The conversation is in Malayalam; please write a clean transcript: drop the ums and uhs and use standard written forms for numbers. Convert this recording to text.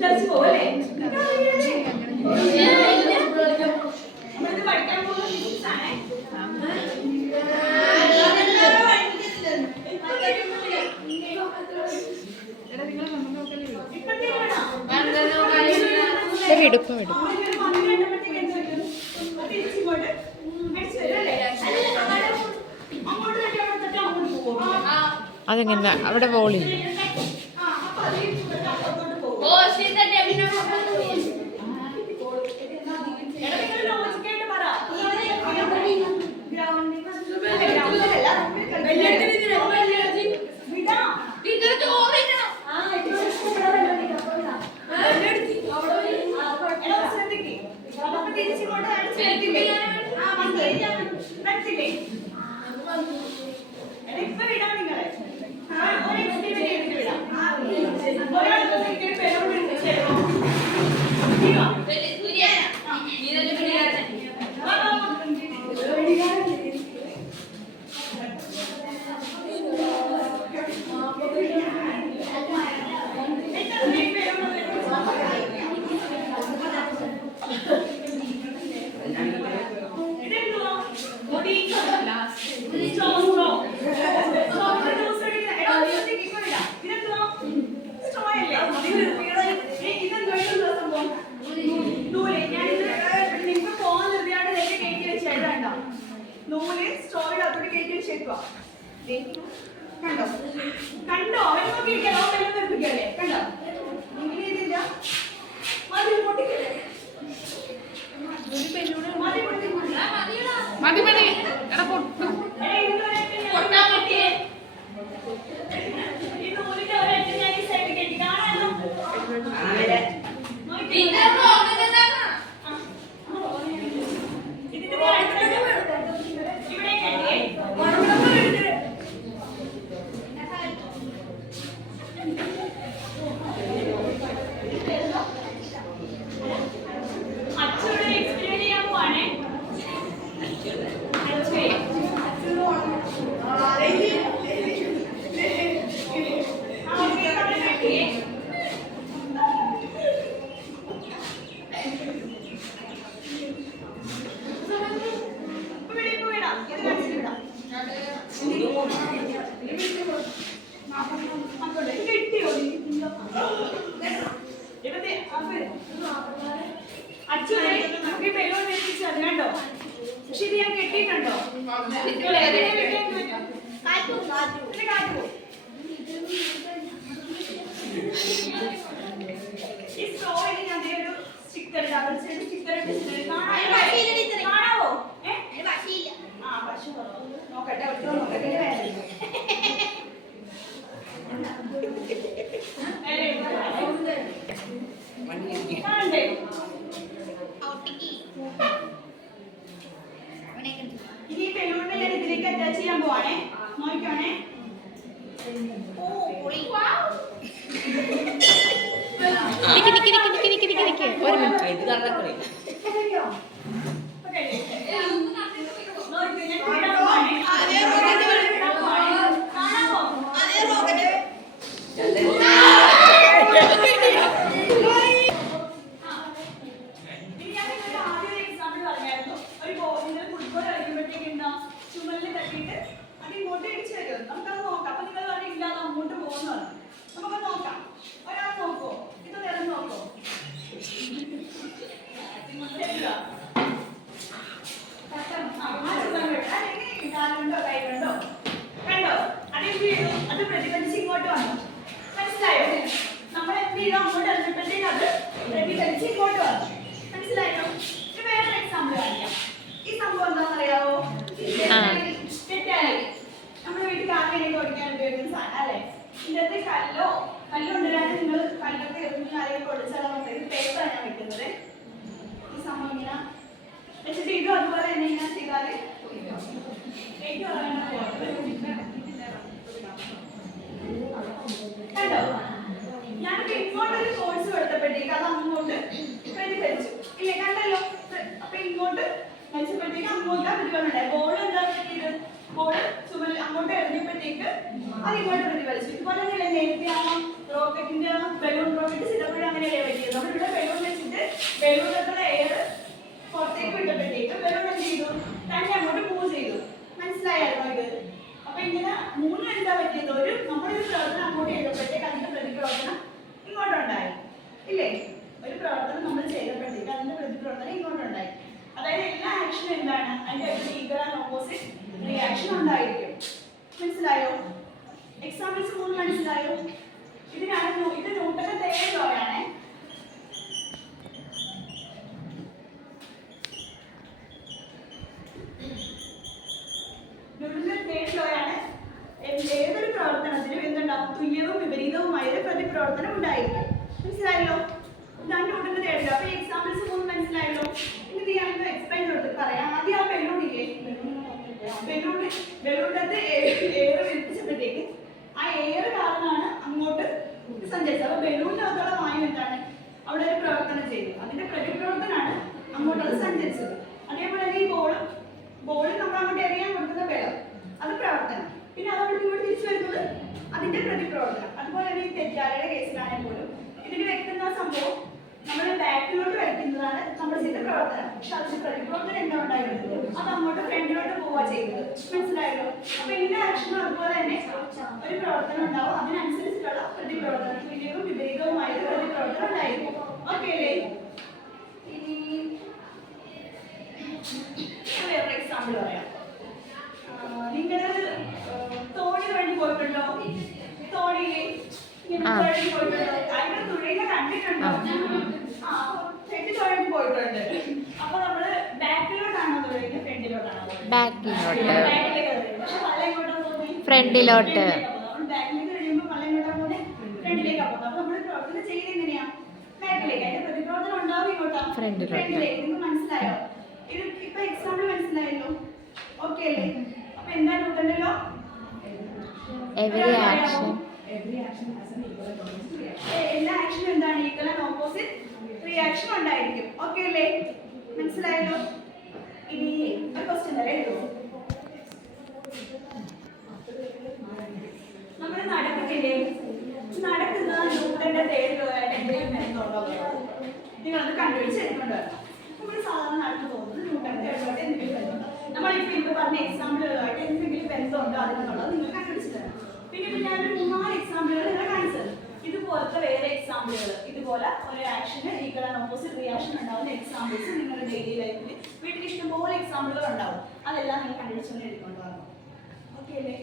ചർച്ച പോവല്ലേ എടുക്കും എടുക്കും അതെങ്ങനെ അവിടെ വോളില്ല നൂല് സ്റ്റോറിൽ അതോട് കയറ്റി വെച്ചേക്കുക. കണ്ടോ കണ്ടോ അവൻ നോക്കിയിരിക്കാലോ വെള്ളം നിർപ്പിക്കല്ലേ കണ്ടോ ഇങ്ങനെ ഇതില്ല മതി പൊട്ടിക്കല്ലേ മതി മതി എടാ പൊട്ടു ഈ നൂലിന്റെ ഒരറ്റ ഞാൻ ഈ സൈഡ് കെട്ടി കാണാനോ കണ്ടോ ശരി ഞാൻ കെട്ടിയിട്ടുണ്ടോ ഈ സ്റ്റോറിന് ഞാൻ ഒരു സ്റ്റിക്കർ ഡബിൾ സൈഡ് സ്റ്റിക്കർ കാണാവോ ആ പശു നോക്കട്ടെ നോക്കട്ടെ ഇനി ബലൂണിനെ ഞാൻ ഇതിലേക്ക് അറ്റാച്ച് ചെയ്യാൻ പോവാണേ നോക്കിക്കോണേ ഒരു മിനിറ്റ് ഇത് കാണാവോ ചുമലിൽ തട്ടിയിട്ട് അത് ഇങ്ങോട്ട് ഇടിച്ചു തരും നമുക്കത് നോക്കാം അപ്പൊ നിങ്ങൾ ഇല്ലാതെ അങ്ങോട്ട് പോകുന്നതാണ് നമുക്ക് നോക്കാം ഒരാൾ നോക്കോ ഇത് നേരം നോക്കോ കൈകൊണ്ടോ കണ്ടോ അതെന്ത് ചെയ്തു അത് പ്രതിഫലിച്ച് ഇങ്ങോട്ട് വന്നു മനസ്സിലായോ നമ്മൾ എന്ത് ചെയ്തു അങ്ങോട്ട് ഇറങ്ങിയപ്പോഴത്തേക്ക് അത് പ്രതിഫലിച്ച് ഇങ്ങോട്ട് വന്നു മനസ്സിലായോ ഇത് വേറെ എക്സാമ്പിൾ കാണിക്കാം ഈ സംഭവം എന്താണെന്ന് അറിയാവോ തെറ്റായി നമ്മുടെ വീട്ടിൽ കാക്കയിലേക്ക് ഓടിക്കാൻ ഉപയോഗിക്കുന്ന സാധനം അല്ലേ ഇതിന്റെ കല്ലുകൊണ്ടിരാണ് നിങ്ങൾ കല്ലൊക്കെ എറിഞ്ഞ് ആരെയും പൊടിച്ചാൽ ഇത് പേപ്പറാണ് ഞാൻ വെക്കുന്നത് ഈ സംഭവം ഇങ്ങനെ വെച്ചിട്ട് ഇതും അതുപോലെ തന്നെ ഇങ്ങനെ ചെയ്താല് കണ്ടോ ഞാനിപ്പോ ഇങ്ങോട്ടൊരു ഫോഴ്സ് കൊടുത്തപ്പോഴത്തേക്ക് അത് അങ്ങോട്ട് പ്രതിഫലിച്ചു ഇല്ലേ കണ്ടല്ലോ അപ്പൊ ഇങ്ങോട്ട് വലിച്ചപ്പോഴത്തേക്ക് അങ്ങോട്ട് പ്രതിഫലമുണ്ടായി ബോൾ എന്താ പറ്റിയത് ബോൾ ചുമൽ അങ്ങോട്ട് എറിഞ്ഞപ്പോഴത്തേക്ക് അത് ഇങ്ങോട്ട് പ്രതിഫലിച്ചു ഇതുപോലെ നേരത്തെ ആ റോക്കറ്റ് റോക്കറ്റിന്റെ ബലൂൺ റോക്കറ്റ് ചെയ്തപ്പോഴും അങ്ങനെയല്ലേ പറ്റിയത്. നമ്മളിവിടെ ബലൂൺ വെച്ചിട്ട് ബലൂണിലുള്ള എയർ പുറത്തേക്ക് വിട്ടപ്പോഴത്തേക്ക് ബലൂൺ എന്ത് ചെയ്തു? തന്നെ അങ്ങോട്ട് മൂവ് ചെയ്തു. മനസ്സിലായായിരുന്നോ ഇത്? അപ്പൊ ഇങ്ങനെ മൂന്ന് എന്താ പറ്റിയത്? നമ്മളൊരു പ്രവർത്തനം അങ്ങോട്ട് ചെയ്തപ്പോഴത്തേക്ക് അതിന്റെ പ്രതിപ്രവർത്തനം ഇങ്ങോട്ടുണ്ടായി ഇല്ലേ? ഒരു പ്രവർത്തനം നമ്മൾ ചെയ്തപ്പോഴത്തേക്ക് അതിന്റെ പ്രതിപ്രവർത്തനം ഇങ്ങോട്ടുണ്ടായി. അതായത് എല്ലാ ആക്ഷനും എന്താണ്? അതിന്റെ ഈക്വൽ ആൻഡ് ഓപ്പോസിറ്റ് റിയാക്ഷൻ ഉണ്ടായിരിക്കും. മനസ്സിലായോ? എക്സാമ്പിൾസ് മൂന്ന് മനസ്സിലായോ? ഇതിനാണ് ഇത് ന്യൂട്ടന്റെ തേർഡ് ലോ ആണ്. ന്യൂട്ടന്റെ തേർഡ് ലോ ആണ്. ഏതൊരു പ്രവർത്തനത്തിനും എന്തുണ്ടാവും? തുല്യവും വിപരീതവുമായ ഒരു പ്രതിപ്രവർത്തനം ഉണ്ടായിരിക്കും. മനസ്സിലായല്ലോ? ഇതാണ് ന്യൂട്ടന്റെ തേർഡ് ലോ. അപ്പൊ എക്സാമ്പിൾസ് മൂന്ന് മനസ്സിലായല്ലോ? ഇനി ഞാനിപ്പോ എക്സ്പ്ലെയിൻ ചെയ്തിട്ട് പറയാം. ആദ്യം ആ ബലൂണില്ലേ, ബലൂണിനകത്ത് എയർ വലിപ്പിച്ചപ്പോഴത്തേക്ക് ആ എയർ കാരണമാണ് അങ്ങോട്ട് സഞ്ചരിച്ചത്. അപ്പൊ ബലൂണിനകത്തുള്ള വായു എന്താണ്? അവിടെ ഒരു പ്രവർത്തനം ചെയ്തു. അതിന്റെ പ്രതിപ്രവർത്തനമാണ് അങ്ങോട്ടത് സഞ്ചരിച്ചത്. അതേപോലെ തന്നെ ഈ ബോളിൽ നമ്മൾ അങ്ങോട്ട് എറിയാൻ കൊടുക്കുന്ന ബലം, അത് പ്രവർത്തനം. പിന്നെ അതവിടെ ഇങ്ങോട്ട് തിരിച്ചു വരുന്നത് അതിന്റെ പ്രതിപ്രവർത്തനം. അതുപോലെ തന്നെ ഈ തെറ്റാലയുടെ കേസിലാണെങ്കിൽ പോലും ഇതിന് വെക്കുന്ന സംഭവം നമ്മൾ ബാക്കിലോട്ട് വരയ്ക്കുന്നതാണ് നമ്മൾ ചെയ്ത പ്രവർത്തനം. പക്ഷെ അതിന്റെ പ്രതിപ്രവർത്തനം എന്താ ഉണ്ടായിരുന്നത്? അത് അങ്ങോട്ട് ഫ്രണ്ടിലോട്ട് പോവാ ചെയ്യുന്നത്. മനസ്സിലായല്ലോ? അപ്പൊ എല്ലാ ആക്ഷനും അതുപോലെ തന്നെ ഒരു പ്രവർത്തനം ഉണ്ടാവും. അതിനനുസരിച്ചിട്ടുള്ള പ്രതിപ്രവർത്തനം, തുല്യവും വിപരീതവുമായ പ്രതിപ്രവർത്തനം ഉണ്ടായിരിക്കും. ഓക്കെ അല്ലേ? ഇനി വേറൊരു എക്സാമ്പിൾ പറയാം. നിങ്ങൾ തോണി വഴി പോയിട്ടുണ്ടോ? തോണിയിലെ വഴി പോയിട്ടുണ്ടോ? അതിന്റെ തുഴയിലെ കണ്ടിട്ടുണ്ടോ? ഫ്രണ്ട് തുഴഞ്ഞ് പോയിട്ടുണ്ട്. അപ്പൊ നമ്മള് ബാക്കിലോട്ടാണോ തുഴയുന്നത്? ഫ്രണ്ടിലോട്ടാണോ? ബാക്കിലോട്ട്. പക്ഷെ പല എങ്ങോട്ടാ പോകുന്നത്? ഫ്രണ്ടിലോട്ട്. ബാക്കിലേക്ക് കഴിയുമ്പോൾ പല എങ്ങോട്ടാ പോകുന്നത്? ഫ്രണ്ടിലേക്കാ പോകുന്നത്. അപ്പൊ നമ്മള് പ്രവർത്തനം ചെയ്യുന്നത് എങ്ങനെയാ? ബാക്കിലേക്ക്. അതിന്റെ പ്രതിപ്രവർത്തനം ഉണ്ടാവും ഇങ്ങോട്ടാ? ഫ്രണ്ടിലേക്ക്. നിങ്ങൾക്ക് മനസ്സിലായോ? ഇത് ഇപ്പൊ എക്സാമ്പിൾ മനസ്സിലായല്ലോ? ഓക്കെ അല്ലേ? അപ്പൊ എന്താ ന്യൂട്ടന്റെ ലോ? Every action. എല്ലാ ആക്ഷനും എന്താണ്? ഈക്വൽ ആൻഡ് ഓപ്പോസിറ്റ് റിയാക്ഷൻ ഉണ്ടായിരിക്കും. ഓക്കെ അല്ലേ? മനസ്സിലായല്ലോ? ഇനി ഒരു ക്വസ്റ്റ്യൻ തരാം, എഴുതോ. നമ്മൾ നടക്കുന്നില്ലേ? നടക്കുന്ന ന്യൂട്ടന്റെ തേർഡ് ലോ ആയിട്ട് എന്തെങ്കിലും ബന്ധമുണ്ടോ? നിങ്ങളത് കണ്ടുപിടിച്ച് എടുക്കൊണ്ട് വരണം. നമ്മൾ സാധാരണ നടന്നു പോകുന്നത് ന്യൂട്ടന്റെ തേർഡ് ലോ ആയിട്ട് എന്തെങ്കിലും ബന്ധമുണ്ടോ? നമ്മളിപ്പോൾ ഇന്ന് പറഞ്ഞ എക്സാമ്പിളുകളായിട്ട് എന്തെങ്കിലും ബന്ധമുണ്ടോ അതിനുള്ളത് നിങ്ങൾ കണ്ടുപിടിച്ച് തരണം. പിന്നെ ഞാനൊരു 3-4 എക്സാമ്പിളുകൾ നിങ്ങൾ കാണിച്ചു തരാം. ഇതുപോലത്തെ വേറെ എക്സാമ്പിളുകൾ, ഇതുപോലെ ഒരു action equal and opposite reaction ഉണ്ടാവുന്ന എക്സാമ്പിൾസ് നിങ്ങളുടെ ഡെയിലി ലൈഫിൽ വീട്ടിൽ ഇഷ്ടംപോലെ എക്സാമ്പിളുകൾ ഉണ്ടാവും. അതെല്ലാം നിങ്ങൾ കണ്ടുപിടിച്ചുകൊണ്ട് എഴുതിക്കൊണ്ടുവരണം. ഓക്കെ അല്ലേ?